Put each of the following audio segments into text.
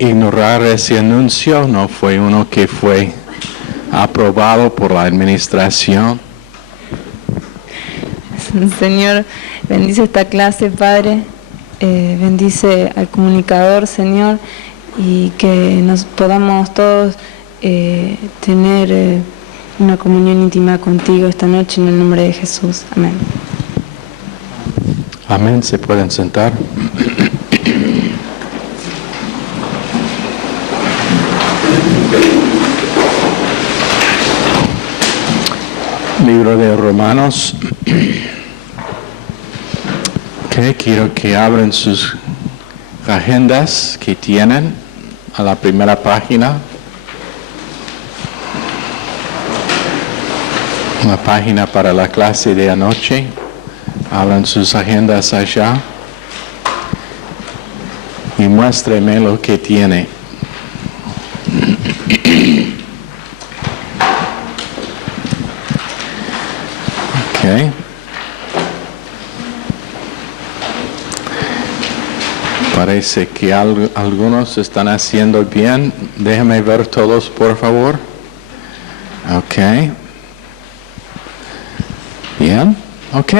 ignorar ese anuncio, no fue uno que fue aprobado por la administración. Señor, bendice esta clase, Padre, bendice al comunicador, Señor, y que nos podamos todos tener una comunión íntima contigo esta noche en el nombre de Jesús. Amén. Amén, se pueden sentar. Libro de Romanos. Quiero que abran sus agendas que tienen a la primera página. La página para la clase de anoche. Abran sus agendas allá y muéstreme lo que tiene. Okay. Parece que algunos están haciendo bien. Déjame ver todos, por favor. Ok. Bien. Ok.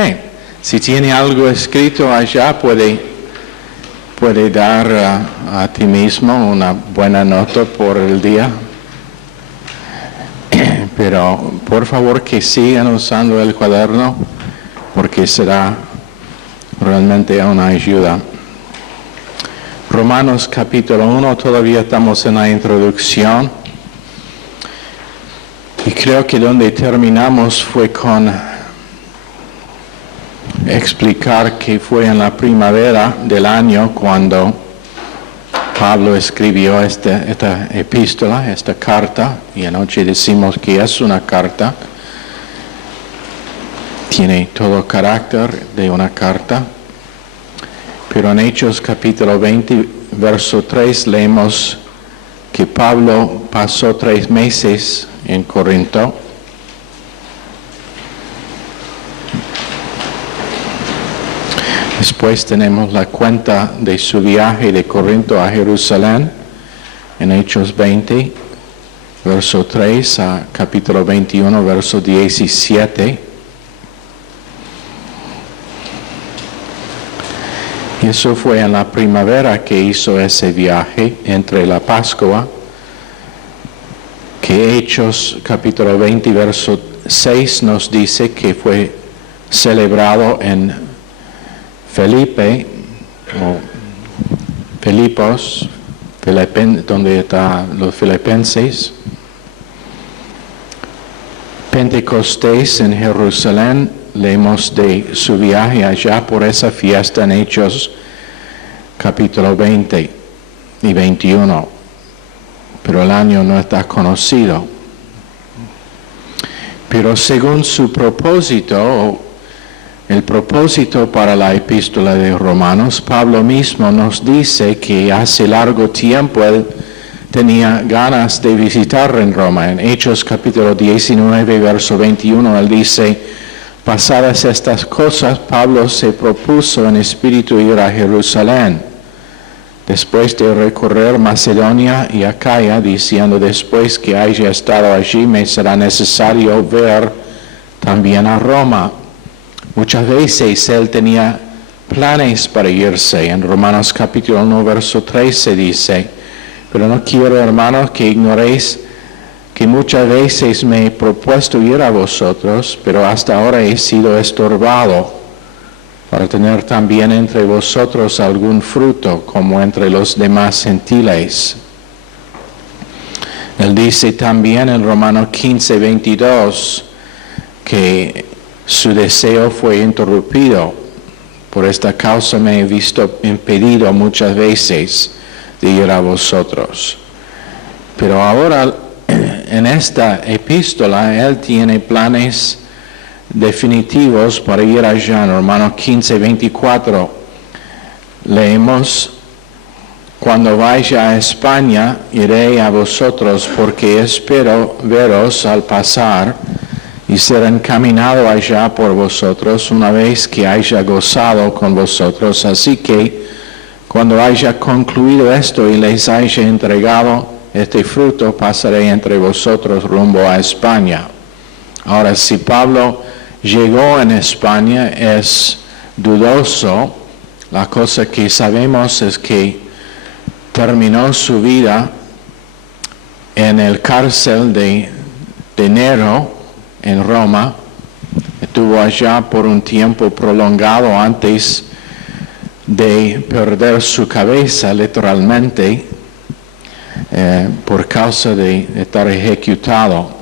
Si tiene algo escrito allá, puede dar a ti mismo una buena nota por el día. Pero por favor que sigan usando el cuaderno, porque será realmente una ayuda. Romanos capítulo 1, todavía estamos en la introducción. Y creo que donde terminamos fue con explicar que fue en la primavera del año cuando Pablo escribió esta epístola, esta carta, y anoche decimos que es una carta. Tiene todo carácter de una carta. Pero en Hechos capítulo 20, verso 3, leemos que Pablo pasó 3 meses en Corinto. Después tenemos la cuenta de su viaje de Corinto a Jerusalén, en Hechos 20, verso 3, a capítulo 21, verso 17. Y eso fue en la primavera que hizo ese viaje entre la Pascua, que Hechos capítulo 20, verso 6 nos dice que fue celebrado en Felipe, o Filipos, donde están los filipenses. Pentecostés en Jerusalén, leemos de su viaje allá por esa fiesta en Hechos capítulo 20 y 21, pero el año no está conocido. Pero según su propósito, el propósito para la epístola de Romanos, Pablo mismo nos dice que hace largo tiempo él tenía ganas de visitar en Roma. En Hechos capítulo 19, verso 21, él dice: pasadas estas cosas, Pablo se propuso en espíritu ir a Jerusalén, después de recorrer Macedonia y Acaya, diciendo: después que haya estado allí, me será necesario ver también a Roma. Muchas veces él tenía planes para irse. En Romanos capítulo 1, verso 13 dice: pero no quiero, hermanos, que ignoréis que muchas veces me he propuesto ir a vosotros, pero hasta ahora he sido estorbado, para tener también entre vosotros algún fruto, como entre los demás gentiles. Él dice también en Romanos 15, 22, que su deseo fue interrumpido. Por esta causa me he visto impedido muchas veces de ir a vosotros. Pero ahora, en esta epístola, él tiene planes definitivos para ir allá. En Romanos 15, 24, leemos: cuando vaya a España, iré a vosotros, porque espero veros al pasar y ser encaminado allá por vosotros una vez que haya gozado con vosotros. Así que Cuando haya concluido esto y les haya entregado este fruto, pasaré entre vosotros rumbo a España. Ahora, si Pablo llegó en España, es dudoso. La cosa que sabemos es que terminó su vida en el cárcel de Nero en Roma. Estuvo allá por un tiempo prolongado antes de perder su cabeza literalmente por causa de estar ejecutado.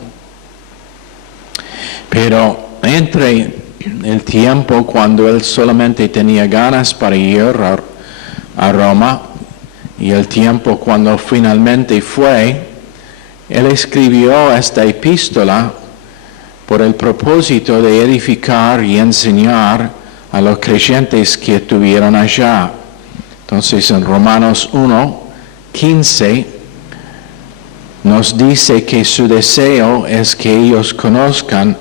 Pero entre el tiempo cuando él solamente tenía ganas para ir a Roma y el tiempo cuando finalmente fue, él escribió esta epístola por el propósito de edificar y enseñar a los creyentes que estuvieron allá. Entonces en Romanos 1:15 nos dice que su deseo es que ellos conozcan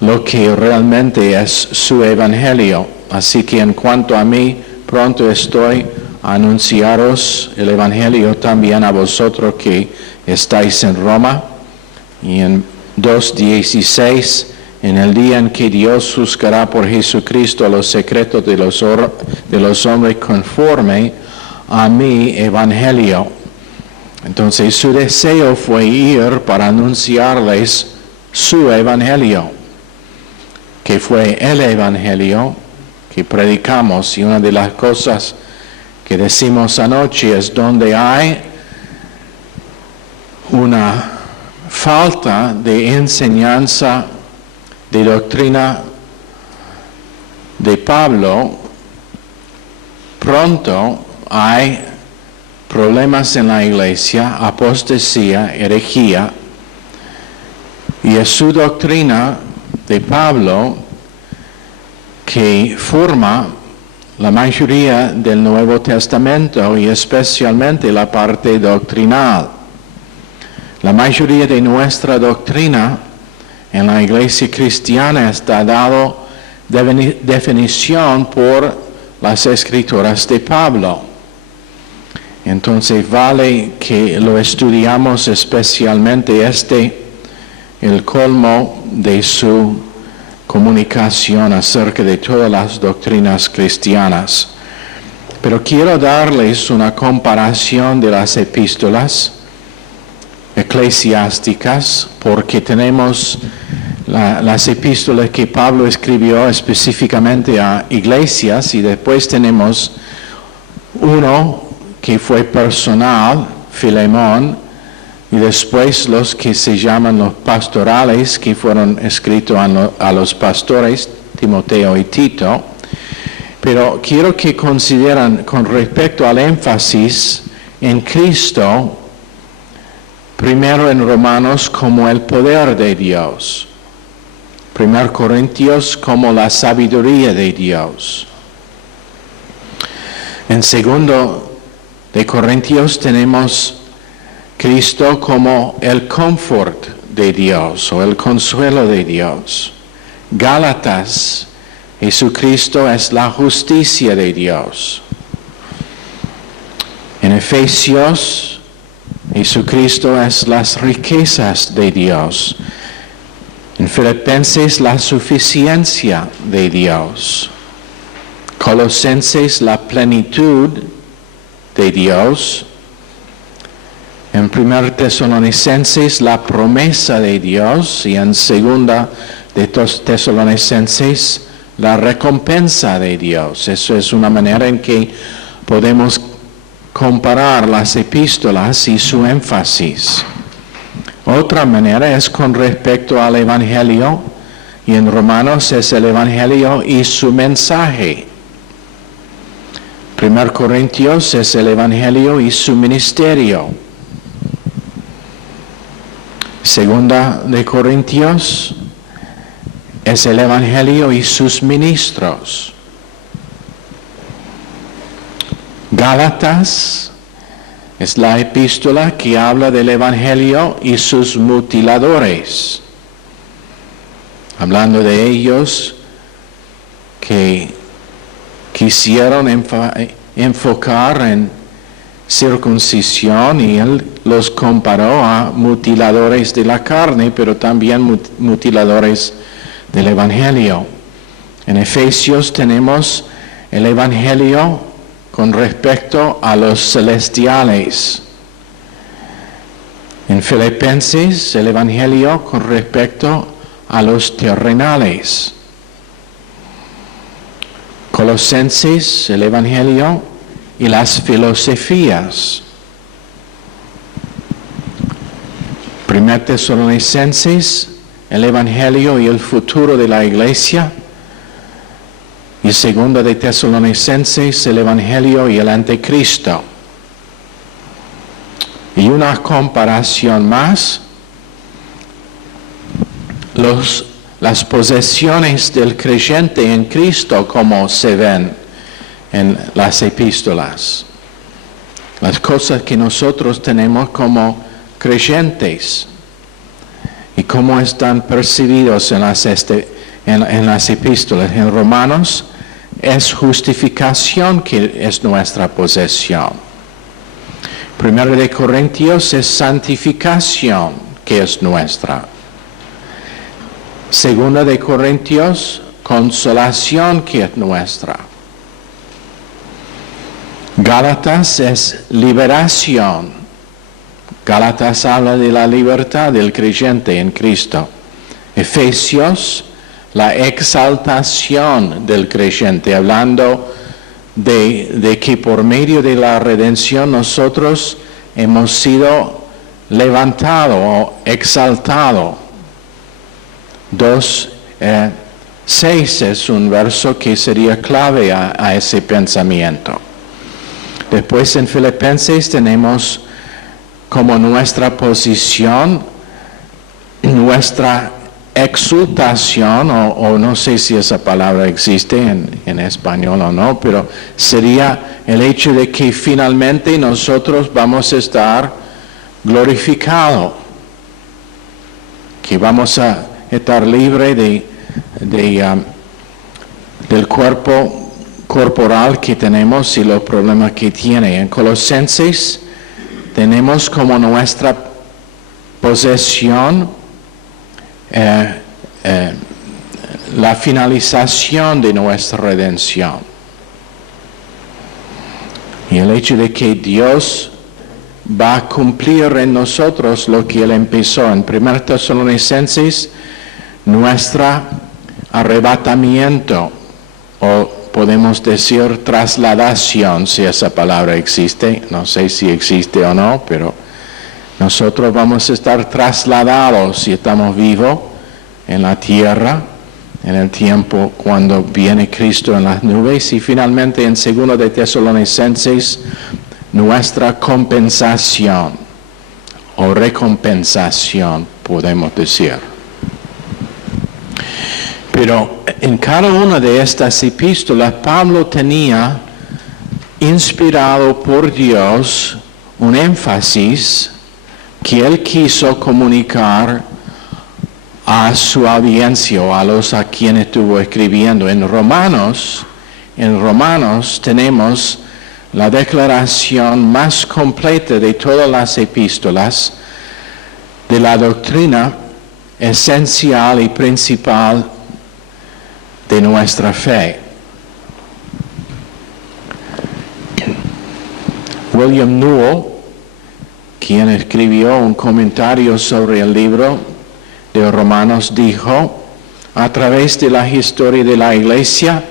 lo que realmente es su evangelio. Así que en cuanto a mí, pronto estoy a anunciaros el evangelio también a vosotros que estáis en Roma. Y en 2:16, en el día en que Dios juzgará por Jesucristo los secretos de los hombres conforme a mi evangelio. Entonces su deseo fue ir para anunciarles su evangelio, que fue el evangelio que predicamos. Y una de las cosas que decimos anoche es donde hay una falta de enseñanza de doctrina de Pablo, pronto hay problemas en la iglesia, apostasía, herejía, y es su doctrina de Pablo que forma la mayoría del Nuevo Testamento y especialmente la parte doctrinal. La mayoría de nuestra doctrina en la iglesia cristiana está dado definición por las escrituras de Pablo. Entonces vale que lo estudiamos especialmente el colmo de su comunicación acerca de todas las doctrinas cristianas. Pero quiero darles una comparación de las epístolas eclesiásticas, porque tenemos las epístolas que Pablo escribió específicamente a iglesias y después tenemos uno que fue personal, Filemón, y después los que se llaman los pastorales, que fueron escritos a los pastores, Timoteo y Tito. Pero quiero que consideren con respecto al énfasis en Cristo, primero en Romanos como el poder de Dios, 1 Corintios como la sabiduría de Dios. En 2 de Corintios tenemos Cristo como el confort de Dios o el consuelo de Dios. Gálatas, Jesucristo es la justicia de Dios. En Efesios, Jesucristo es las riquezas de Dios. En Filipenses, la suficiencia de Dios. Colosenses, la plenitud de Dios. En 1 Tesalonicenses, la promesa de Dios. Y en 2 de Tesalonicenses, la recompensa de Dios. Eso es una manera en que podemos comparar las epístolas y su énfasis. Otra manera es con respecto al Evangelio, y en Romanos es el Evangelio y su mensaje. 1 Corintios es el Evangelio y su ministerio. 2 de Corintios es el Evangelio y sus ministros. Gálatas es la epístola que habla del Evangelio y sus mutiladores, hablando de ellos que quisieron enfocar en circuncisión y él los comparó a mutiladores de la carne, pero también mutiladores del Evangelio. En Efesios tenemos el Evangelio con respecto a los celestiales. En Filipenses el Evangelio con respecto a los terrenales. Colosenses el Evangelio y las filosofías. 1 Tesalonicenses, el Evangelio y el futuro de la iglesia. Y 2 de Tesalonicenses, el Evangelio y el anticristo. Y una comparación más, las posesiones del creyente en Cristo como se ven en las epístolas, las cosas que nosotros tenemos como creyentes y cómo están percibidos en las epístolas. En Romanos es justificación que es nuestra posesión. 1 de Corintios es santificación que es nuestra. 2 de Corintios, consolación que es nuestra. Gálatas es liberación. Gálatas habla de la libertad del creyente en Cristo. Efesios, la exaltación del creyente, hablando de que por medio de la redención nosotros hemos sido levantados o exaltados. 2:6 es un verso que sería clave a ese pensamiento. Después en Filipenses tenemos como nuestra posición, nuestra exultación, o no sé si esa palabra existe en español o no, pero sería el hecho de que finalmente nosotros vamos a estar glorificados, que vamos a estar libres del cuerpo corporal que tenemos y los problemas que tiene. En Colosenses tenemos como nuestra posesión la finalización de nuestra redención. Y el hecho de que Dios va a cumplir en nosotros lo que Él empezó. En 1 Tesalonicenses, nuestro arrebatamiento, o podemos decir trasladación, si esa palabra existe, no sé si existe o no, pero nosotros vamos a estar trasladados si estamos vivos en la tierra, en el tiempo cuando viene Cristo en las nubes. Y finalmente en 2 de Tesalonicenses, nuestra compensación o recompensación, podemos decir. Pero en cada una de estas epístolas, Pablo tenía, inspirado por Dios, un énfasis que él quiso comunicar a su audiencia o a quienes estuvo escribiendo. En Romanos tenemos la declaración más completa de todas las epístolas de la doctrina esencial y principal de nuestra fe. William Newell, quien escribió un comentario sobre el libro de Romanos, dijo: a través de la historia de la iglesia,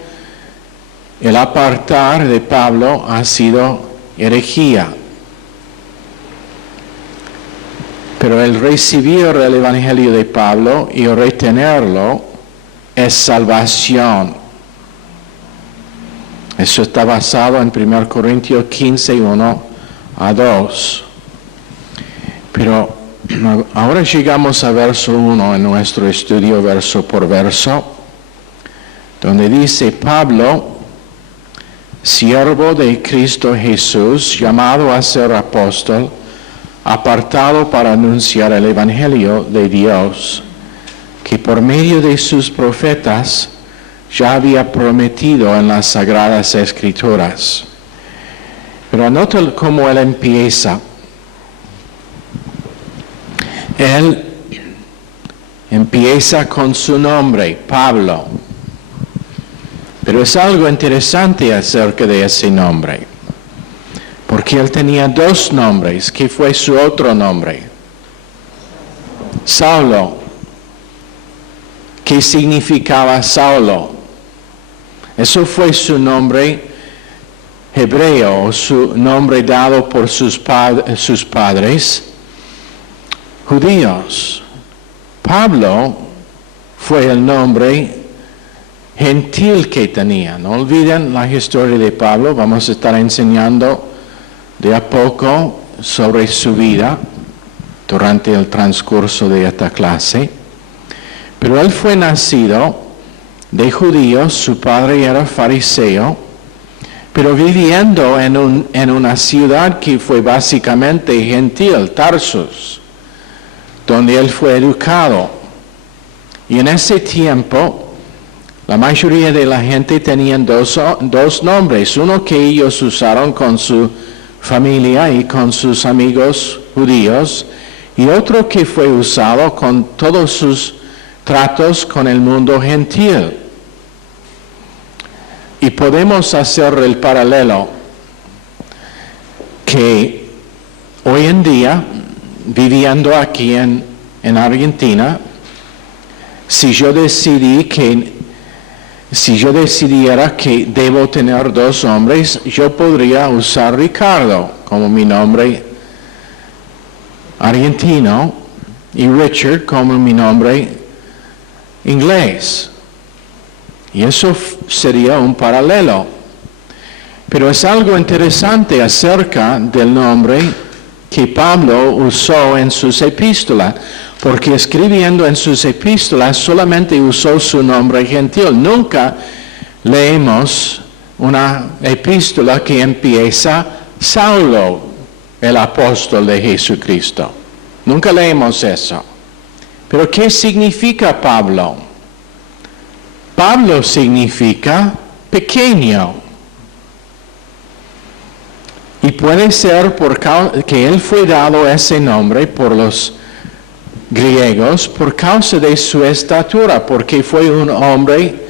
el apartar de Pablo ha sido herejía. Pero el recibir el Evangelio de Pablo y retenerlo es salvación. Eso está basado en 1 Corintios 15, 1-2. Pero ahora llegamos a verso 1 en nuestro estudio verso por verso, donde dice: Pablo, siervo de Cristo Jesús, llamado a ser apóstol, apartado para anunciar el Evangelio de Dios, que por medio de sus profetas ya había prometido en las Sagradas Escrituras, Pero nota cómo él empieza. Él empieza con su nombre, Pablo. Pero es algo interesante acerca de ese nombre. Porque él tenía dos nombres. ¿Qué fue su otro nombre? Saulo. ¿Qué significaba Saulo? Eso fue su nombre hebreo, su nombre dado por sus padres judíos. Pablo fue el nombre gentil que tenía. No olviden la historia de Pablo. Vamos a estar enseñando de a poco sobre su vida durante el transcurso de esta clase. Pero él fue nacido de judíos, su padre era fariseo, pero viviendo en una ciudad que fue básicamente gentil, Tarsus, donde él fue educado. Y en ese tiempo, la mayoría de la gente tenían dos nombres, uno que ellos usaron con su familia y con sus amigos judíos, y otro que fue usado con todos sus tratos con el mundo gentil. Y podemos hacer el paralelo que hoy en día, viviendo aquí en Argentina, si yo decidiera que debo tener dos nombres, yo podría usar Ricardo como mi nombre argentino y Richard como mi nombre inglés. Y eso sería un paralelo. Pero es algo interesante acerca del nombre que Pablo usó en sus epístolas, porque escribiendo en sus epístolas solamente usó su nombre gentil. Nunca leemos una epístola que empieza Saulo, el apóstol de Jesucristo. Nunca leemos eso. Pero ¿qué significa Pablo? Pablo significa pequeño. Y puede ser que él fue dado ese nombre por los griegos por causa de su estatura, porque fue un hombre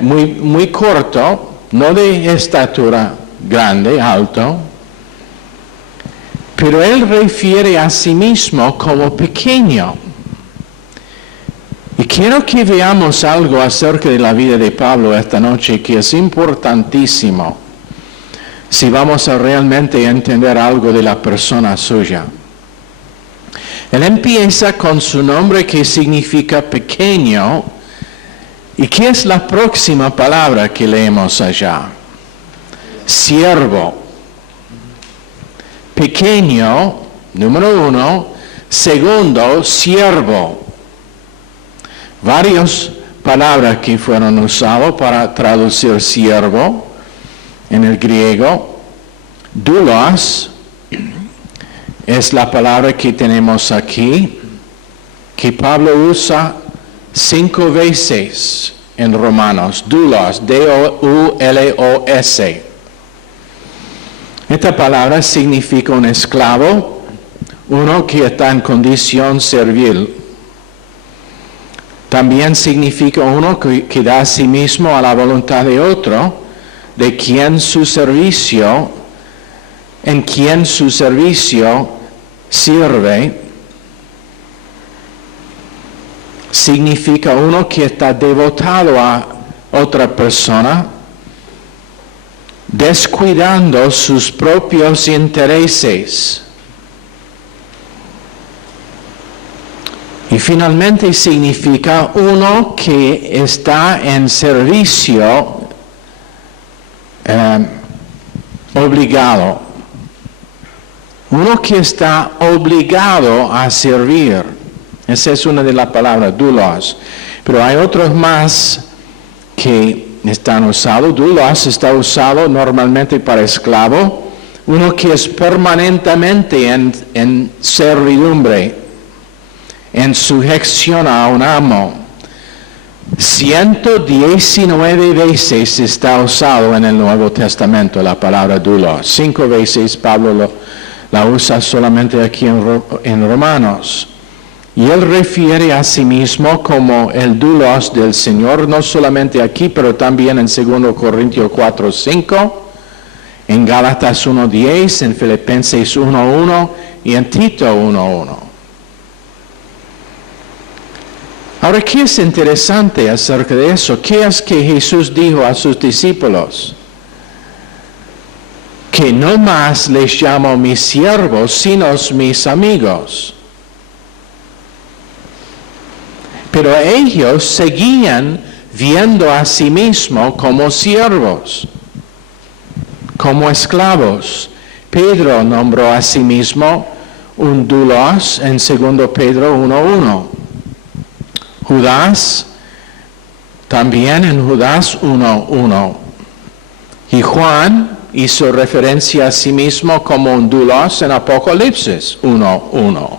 muy corto, no de estatura grande, alto, pero él refiere a sí mismo como pequeño. Y quiero que veamos algo acerca de la vida de Pablo esta noche que es importantísimo si vamos a realmente entender algo de la persona suya. Él empieza con su nombre que significa pequeño. ¿Y qué es la próxima palabra que leemos allá? Siervo. Pequeño, número uno. Segundo, siervo. Varias palabras que fueron usadas para traducir siervo en el griego. Doulos es la palabra que tenemos aquí, que Pablo usa 5 veces en Romanos. Doulos, D-O-U-L-O-S. Esta palabra significa un esclavo, uno que está en condición servil. También significa uno que da a sí mismo a la voluntad de otro, en quien su servicio sirve. Significa uno que está devotado a otra persona, descuidando sus propios intereses. Y finalmente significa uno que está en servicio obligado. Uno que está obligado a servir. Esa es una de las palabras, doulos. Pero hay otros más que están usados. Doulos está usado normalmente para esclavo. Uno que es permanentemente en servidumbre, en sujeción a un amo. 119 veces está usado en el Nuevo Testamento la palabra doulos. 5 veces Pablo la usa solamente aquí en Romanos. Y él refiere a sí mismo como el doulos del Señor, no solamente aquí, pero también en 2 Corintios 4:5, en Gálatas 1:10, en Filipenses 1:1 y en Tito 1:1. Ahora, ¿qué es interesante acerca de eso? ¿Qué es que Jesús dijo a sus discípulos? Que no más les llamo mis siervos, sino mis amigos. Pero ellos seguían viendo a sí mismos como siervos, como esclavos. Pedro nombró a sí mismo un doulos en 2 Pedro 1:1. Judas, también en Judas 1:1. Y Juan hizo referencia a sí mismo como un doulos en Apocalipsis 1:1.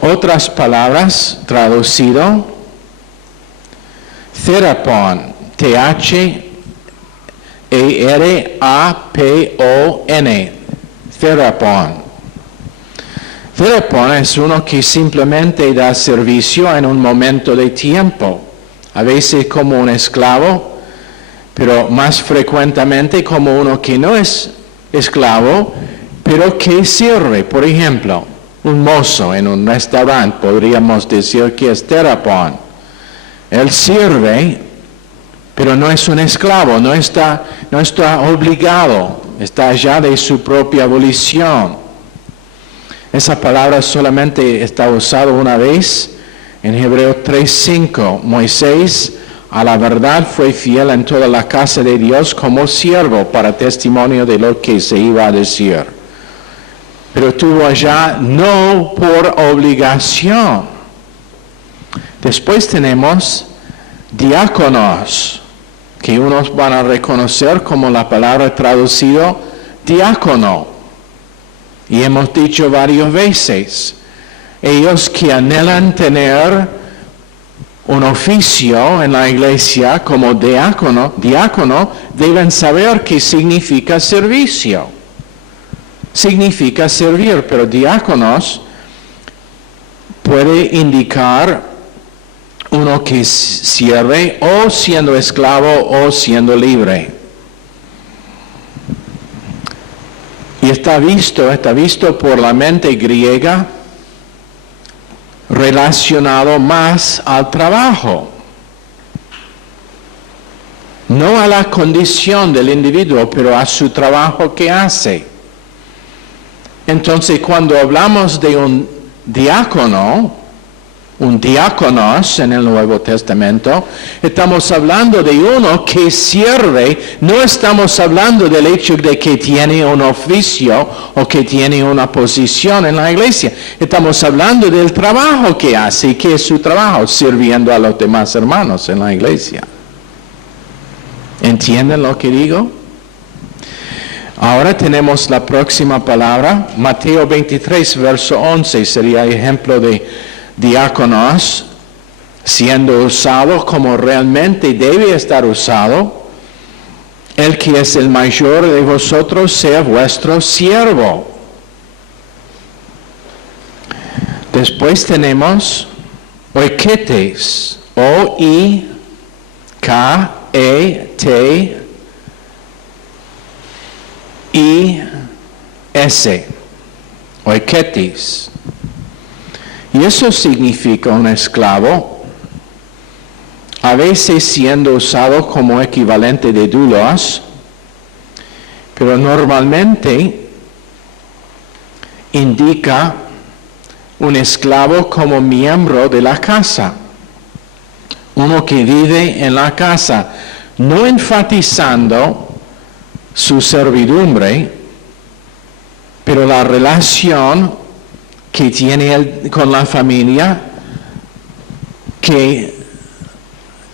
Otras palabras traducido, therapon, T-H-E-R-A-P-O-N, therapon. Therapon es uno que simplemente da servicio en un momento de tiempo, a veces como un esclavo, pero más frecuentemente como uno que no es esclavo, pero que sirve. Por ejemplo, un mozo en un restaurante, podríamos decir que es therapon. Él sirve, pero no es un esclavo, no está obligado, está ya de su propia volición. Esa palabra solamente está usada una vez en Hebreos 3:5. Moisés, a la verdad, fue fiel en toda la casa de Dios como siervo para testimonio de lo que se iba a decir. Pero tuvo allá no por obligación. Después tenemos diáconos, que unos van a reconocer como la palabra traducido diácono. Y hemos dicho varias veces, ellos que anhelan tener un oficio en la iglesia como diácono deben saber qué significa servicio. Significa servir, pero diáconos puede indicar uno que sirve o siendo esclavo o siendo libre. Y está visto por la mente griega relacionado más al trabajo, no a la condición del individuo, pero a su trabajo que hace. Entonces, cuando hablamos de un diácono, un diáconos en el Nuevo Testamento, estamos hablando de uno que sirve, no estamos hablando del hecho de que tiene un oficio o que tiene una posición en la iglesia. Estamos hablando del trabajo que hace, que es su trabajo, sirviendo a los demás hermanos en la iglesia. ¿Entienden lo que digo? Ahora tenemos la próxima palabra, Mateo 23, verso 11, sería ejemplo de diáconos siendo usado como realmente debe estar usado. El que es el mayor de vosotros sea vuestro siervo. Después tenemos oiketes, O-I-K-E-T-I-S, oiketes. Y eso significa un esclavo, a veces siendo usado como equivalente de doulos, pero normalmente indica un esclavo como miembro de la casa, uno que vive en la casa, no enfatizando su servidumbre, pero la relación que tiene él con la familia, que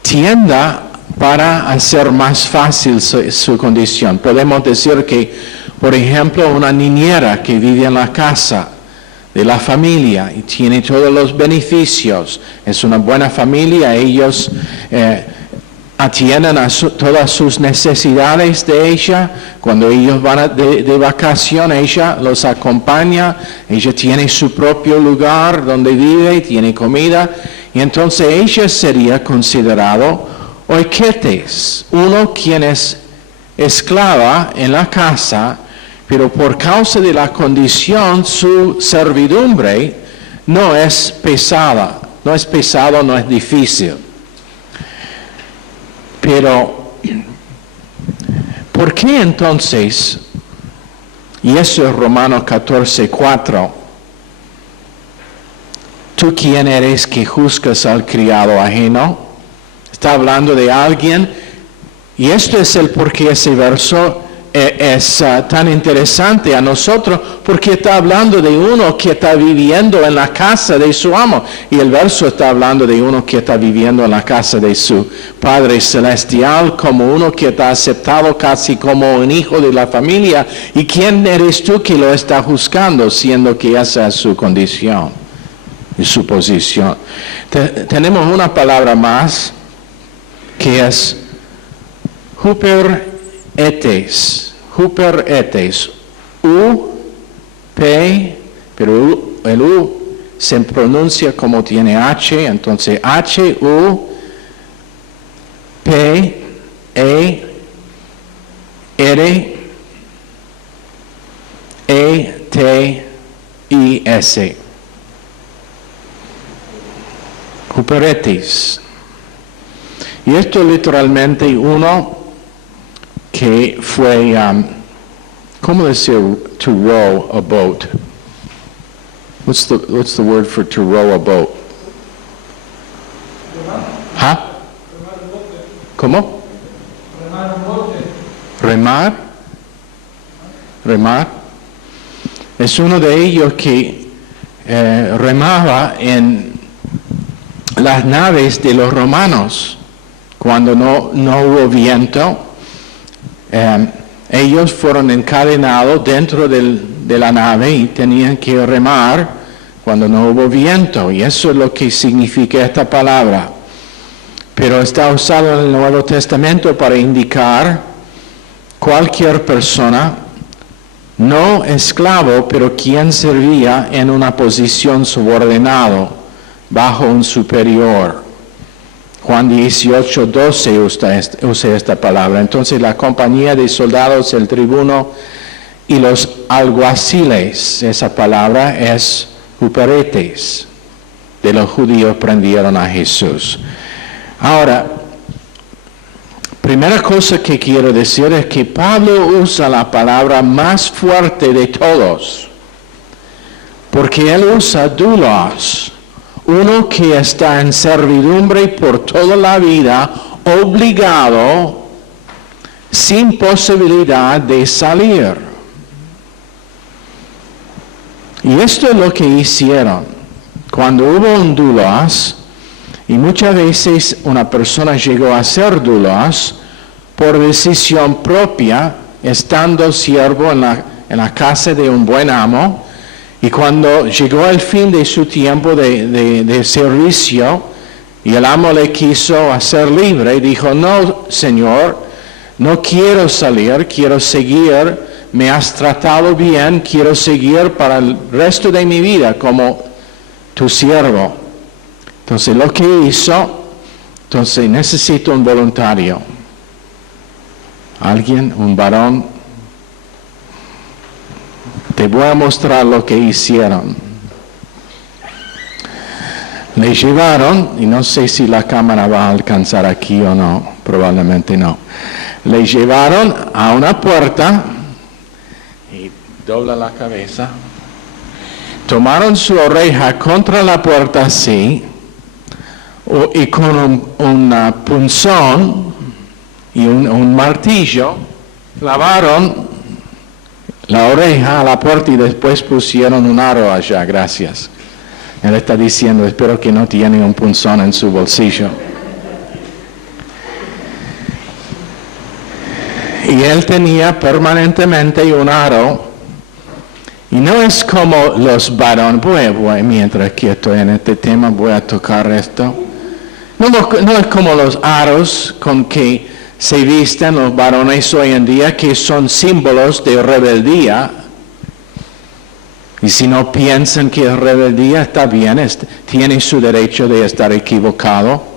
tienda para hacer más fácil su condición. Podemos decir que, por ejemplo, una niñera que vive en la casa de la familia y tiene todos los beneficios. Es una buena familia, ellos atienden a todas sus necesidades de ella. Cuando ellos van de vacación, ella los acompaña, ella tiene su propio lugar donde vive, tiene comida, y entonces ella sería considerado oiketes, uno quien es esclava en la casa, pero por causa de la condición, su servidumbre no es pesada, no es pesado, no es difícil. Pero, ¿por qué entonces, y eso es Romanos 14:4, tú quién eres que juzgas al criado ajeno? Está hablando de alguien, y esto es el por qué ese verso es tan interesante a nosotros, porque está hablando de uno que está viviendo en la casa de su amo, y el verso está hablando de uno que está viviendo en la casa de su Padre Celestial, como uno que está aceptado casi como un hijo de la familia. ¿Y quién eres tú que lo está juzgando, siendo que esa es su condición y su posición? Tenemos una palabra más, que es huperetes, U-P, pero el U se pronuncia como tiene H, entonces H-U-P-E-R-E-T-I-S. Huperetes. Y esto literalmente uno que fue, ¿cómo decir to row a boat? What's the word for to row a boat? ¿Ah? ¿Cómo? Remar. Es uno de ellos que remaba en las naves de los romanos. Cuando no hubo viento, ellos fueron encadenados dentro de la nave y tenían que remar cuando no hubo viento. Y eso es lo que significa esta palabra. Pero está usado en el Nuevo Testamento para indicar cualquier persona, no esclavo, pero quien servía en una posición subordinada bajo un superior. Juan 18:12 usa esta palabra. Entonces la compañía de soldados, el tribuno y los alguaciles, esa palabra es huperetes, de los judíos prendieron a Jesús. Ahora, primera cosa que quiero decir es que Pablo usa la palabra más fuerte de todos, porque él usa doulos, uno que está en servidumbre por toda la vida, obligado, sin posibilidad de salir. Y esto es lo que hicieron. Cuando hubo un doulos, y muchas veces una persona llegó a ser doulos por decisión propia, estando siervo en la casa de un buen amo, y cuando llegó el fin de su tiempo de servicio, y el amo le quiso hacer libre, dijo, no, Señor, no quiero salir, quiero seguir, me has tratado bien, quiero seguir para el resto de mi vida como tu siervo. Entonces lo que hizo, entonces necesito un voluntario, alguien, un varón. Te voy a mostrar lo que hicieron. Le llevaron, y no sé si la cámara va a alcanzar aquí o no, probablemente no. Le llevaron a una puerta y dobla la cabeza. Tomaron su oreja contra la puerta así, y con un punzón y un martillo clavaron la oreja a la puerta y después pusieron un aro allá, gracias. Él está diciendo, espero que no tiene un punzón en su bolsillo. Y él tenía permanentemente un aro, Y no es como los varones, mientras que estoy en este tema voy a tocar esto. No es como los aros con que se visten los varones hoy en día, que son símbolos de rebeldía. Y si no piensan que es rebeldía, está bien, tiene su derecho de estar equivocado.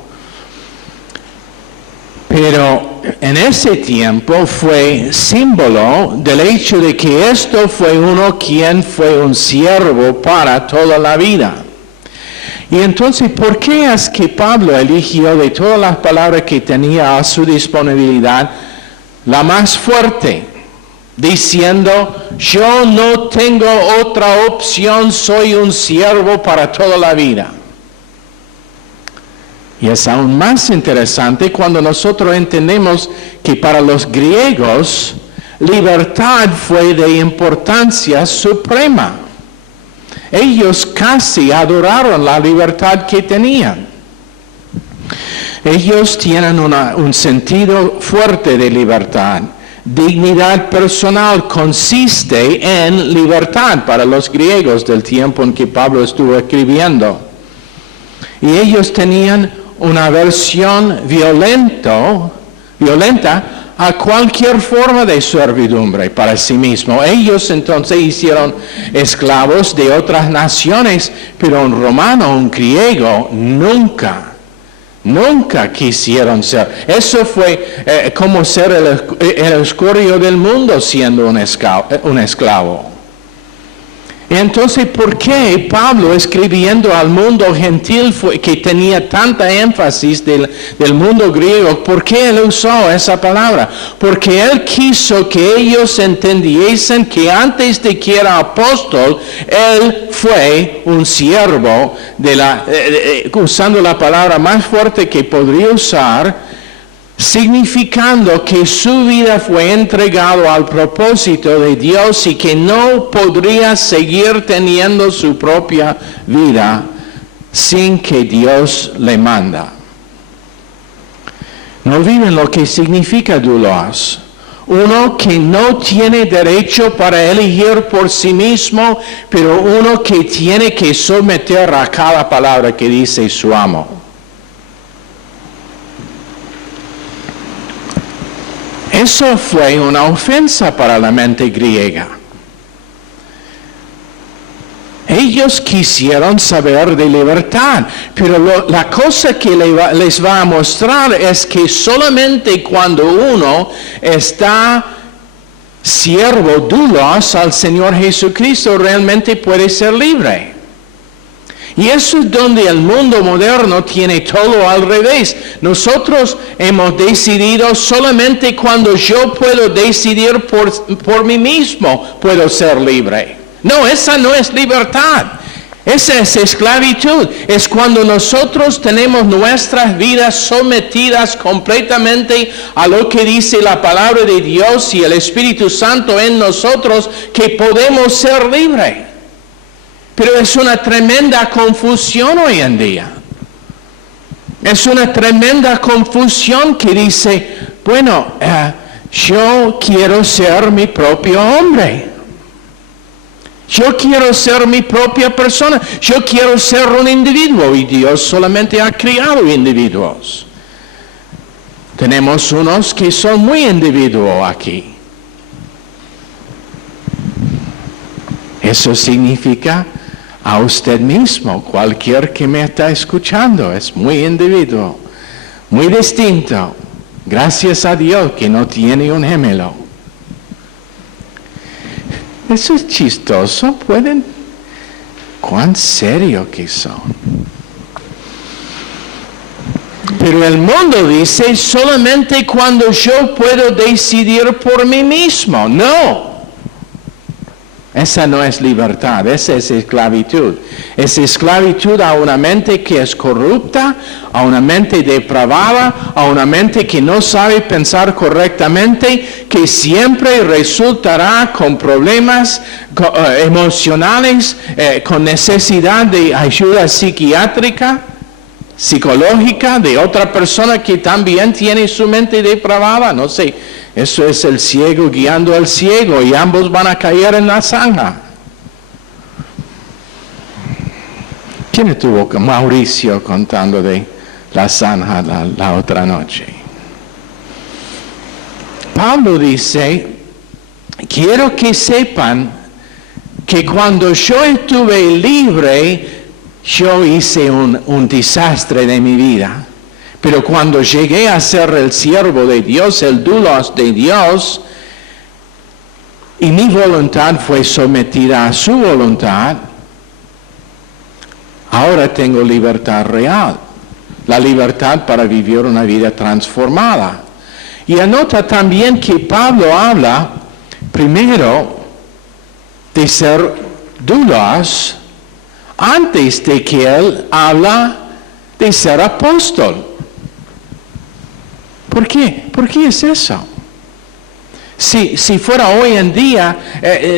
Pero en ese tiempo fue símbolo del hecho de que esto fue uno quien fue un siervo para toda la vida. Y entonces, ¿por qué es que Pablo eligió de todas las palabras que tenía a su disponibilidad la más fuerte? Diciendo, yo no tengo otra opción, soy un siervo para toda la vida. Y es aún más interesante cuando nosotros entendemos que para los griegos, libertad fue de importancia suprema. Ellos casi adoraron la libertad que tenían. Ellos tienen un sentido fuerte de libertad. Dignidad personal consiste en libertad para los griegos del tiempo en que Pablo estuvo escribiendo. Y ellos tenían una aversión violenta a cualquier forma de servidumbre para sí mismo. Ellos entonces hicieron esclavos de otras naciones, pero un romano, un griego, nunca quisieron ser. Eso fue como ser el escorio del mundo siendo un esclavo. Entonces, ¿por qué Pablo, escribiendo al mundo gentil que tenía tanta énfasis del mundo griego, por qué él usó esa palabra? Porque él quiso que ellos entendiesen que antes de que era apóstol, él fue un siervo, usando la palabra más fuerte que podría usar, significando que su vida fue entregado al propósito de Dios y que no podría seguir teniendo su propia vida sin que Dios le manda. No olviden lo que significa doulos. Uno que no tiene derecho para elegir por sí mismo, pero uno que tiene que someter a cada palabra que dice su amo. Eso fue una ofensa para la mente griega. Ellos quisieron saber de libertad, pero la cosa que les va a mostrar es que solamente cuando uno está siervo doulos al Señor Jesucristo realmente puede ser libre. Y eso es donde el mundo moderno tiene todo al revés. Nosotros hemos decidido solamente cuando yo puedo decidir por mí mismo puedo ser libre. No, esa no es libertad. Esa es esclavitud. Es cuando nosotros tenemos nuestras vidas sometidas completamente a lo que dice la palabra de Dios y el Espíritu Santo en nosotros que podemos ser libres. Pero es una tremenda confusión hoy en día. Es una tremenda confusión que dice, bueno, yo quiero ser mi propio hombre. Yo quiero ser mi propia persona. Yo quiero ser un individuo y Dios solamente ha creado individuos. Tenemos unos que son muy individuos aquí. Eso significa a usted mismo, cualquier que me está escuchando, es muy individuo, muy distinto. Gracias a Dios que no tiene un gemelo. Eso es chistoso, cuán serio que son. Pero el mundo dice solamente cuando yo puedo decidir por mí mismo. No. Esa no es libertad, esa es esclavitud. Es esclavitud a una mente que es corrupta, a una mente depravada, a una mente que no sabe pensar correctamente, que siempre resultará con problemas emocionales, con necesidad de ayuda psiquiátrica, psicológica, de otra persona que también tiene su mente depravada. No sé. Eso es el ciego guiando al ciego y ambos van a caer en la zanja. ¿Quién estuvo? Mauricio contando de la zanja la otra noche. Pablo dice, quiero que sepan que cuando yo estuve libre, yo hice un desastre de mi vida. Pero cuando llegué a ser el siervo de Dios, el doulos de Dios, y mi voluntad fue sometida a su voluntad, ahora tengo libertad real. La libertad para vivir una vida transformada. Y anota también que Pablo habla primero de ser doulos antes de que él habla de ser apóstol. ¿Por qué? ¿Por qué es eso? Si fuera hoy en día,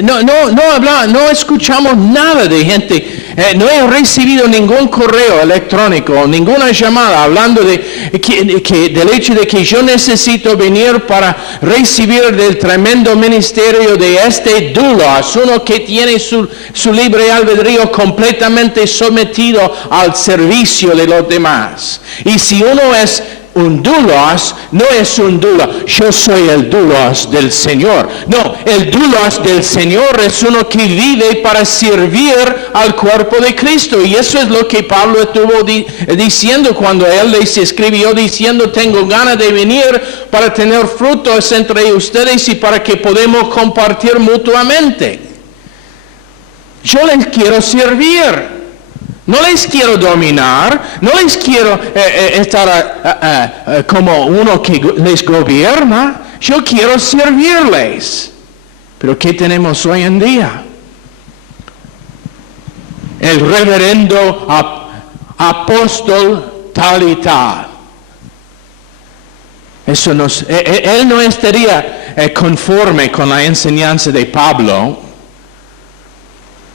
no escuchamos nada de gente, no he recibido ningún correo electrónico, ninguna llamada hablando del hecho de que yo necesito venir para recibir del tremendo ministerio de este doulos, uno que tiene su libre albedrío completamente sometido al servicio de los demás. Y si uno es un doulos, no es un doulos, yo soy el doulos del Señor. No, el doulos del Señor es uno que vive para servir al cuerpo de Cristo. Y eso es lo que Pablo estuvo diciendo cuando él les escribió diciendo, tengo ganas de venir para tener frutos entre ustedes y para que podamos compartir mutuamente. Yo les quiero servir. No les quiero dominar, no les quiero estar como uno que les gobierna. Yo quiero servirles. Pero ¿qué tenemos hoy en día? El reverendo apóstol tal y tal. Él no estaría conforme con la enseñanza de Pablo,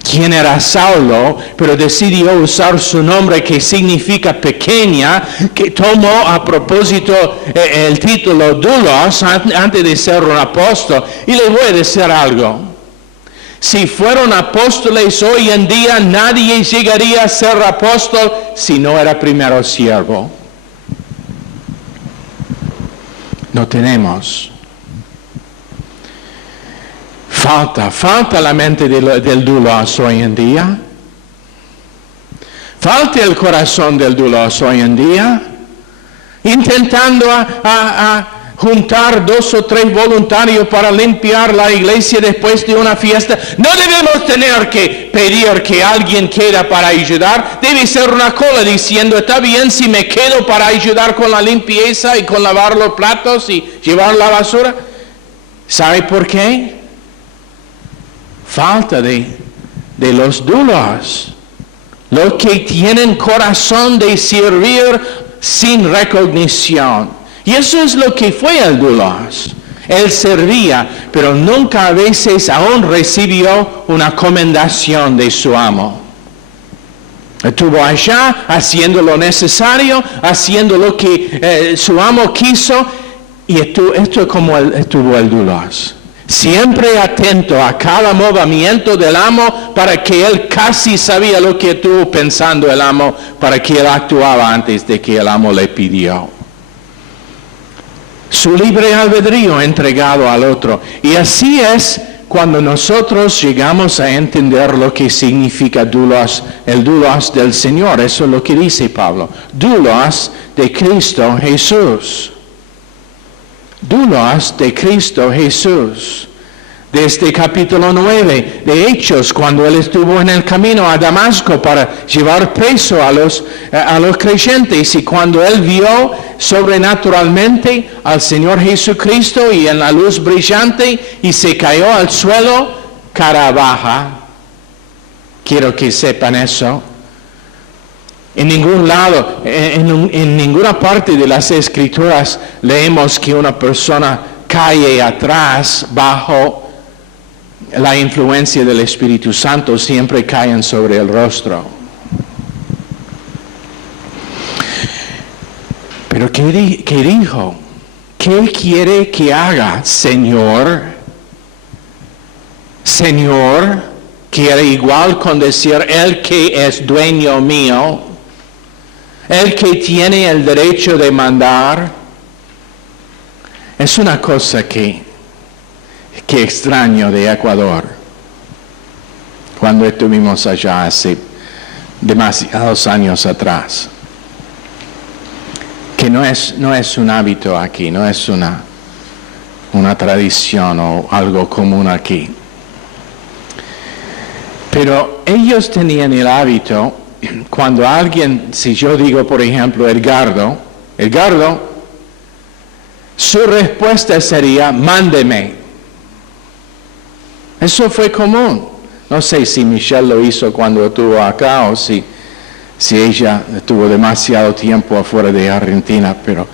quien era Saulo, pero decidió usar su nombre que significa pequeña, que tomó a propósito el título doulos antes de ser un apóstol. Y le voy a decir algo. Si fueron apóstoles hoy en día, nadie llegaría a ser apóstol si no era primero siervo. No tenemos. Falta la mente del doulos hoy en día. Falta el corazón del doulos hoy en día. Intentando juntar 2 o 3 voluntarios para limpiar la iglesia después de una fiesta. No debemos tener que pedir que alguien quede para ayudar. Debe ser una cola diciendo, está bien si me quedo para ayudar con la limpieza y con lavar los platos y llevar la basura. ¿Sabe por qué? Falta de los doulos, los que tienen corazón de servir sin recognición. Y eso es lo que fue el doulos. Él servía, pero nunca a veces aún recibió una comendación de su amo. Estuvo allá haciendo lo necesario, haciendo lo que su amo quiso, y esto es como estuvo el doulos. Siempre atento a cada movimiento del amo para que él casi sabía lo que estuvo pensando el amo, para que él actuaba antes de que el amo le pidió. Su libre albedrío entregado al otro. Y así es cuando nosotros llegamos a entender lo que significa doulos, el doulos del Señor. Eso es lo que dice Pablo. Doulos de Cristo Jesús. Doulos de Cristo Jesús. Desde capítulo 9 de Hechos, cuando él estuvo en el camino a Damasco para llevar preso a los creyentes, y cuando él vio sobrenaturalmente al Señor Jesucristo y en la luz brillante, y se cayó al suelo, cara baja. Quiero que sepan eso. En ningún lado, en ninguna parte de las Escrituras leemos que una persona cae atrás bajo la influencia del Espíritu Santo. Siempre caen sobre el rostro. Pero ¿qué dijo? ¿Qué quiere que haga, Señor? Señor, quiere igual con decir el que es dueño mío, el que tiene el derecho de mandar. Es una cosa que extraño de Ecuador. Cuando estuvimos allá hace demasiados años atrás. Que no es un hábito aquí, no es una tradición o algo común aquí. Pero ellos tenían el hábito, cuando alguien, si yo digo por ejemplo Edgardo, su respuesta sería, mándeme. Eso fue común. No sé si Michelle lo hizo cuando estuvo acá o si ella estuvo demasiado tiempo afuera de Argentina, pero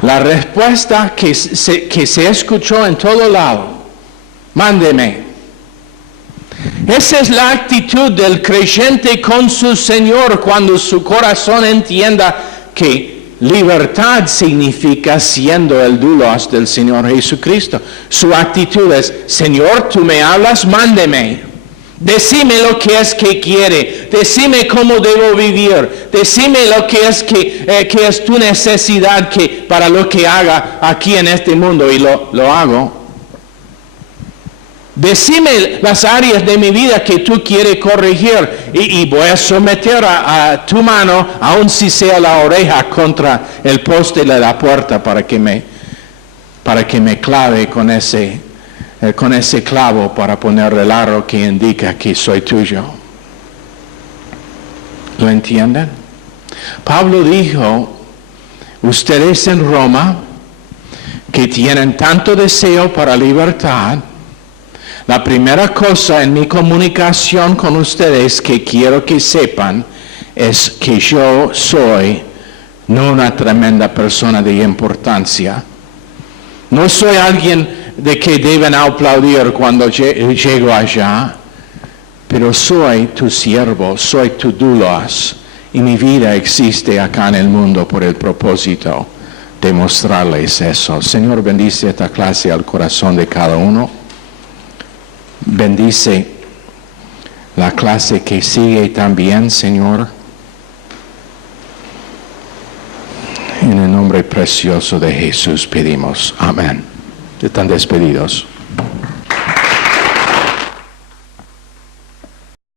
la respuesta que se escuchó en todo lado, mándeme. Esa es la actitud del creyente con su Señor cuando su corazón entienda que libertad significa siendo el doulos del Señor Jesucristo. Su actitud es, Señor, tú me hablas, mándeme. Decime lo que es que quiere, decime cómo debo vivir, decime lo que es tu necesidad para lo que haga aquí en este mundo y lo hago. Decime las áreas de mi vida que tú quieres corregir y voy a someter a tu mano, aun si sea la oreja, contra el poste de la puerta para que me clave con ese clavo para poner el aro que indica que soy tuyo. ¿Lo entienden? Pablo dijo, ustedes en Roma, que tienen tanto deseo para libertad, la primera cosa en mi comunicación con ustedes que quiero que sepan es que yo soy no una tremenda persona de importancia. No soy alguien de que deben aplaudir cuando llego allá, pero soy tu siervo, soy tu doulos, y mi vida existe acá en el mundo por el propósito de mostrarles eso. Señor, bendice esta clase al corazón de cada uno. Bendice la clase que sigue también, Señor. En el nombre precioso de Jesús pedimos. Amén. Están despedidos.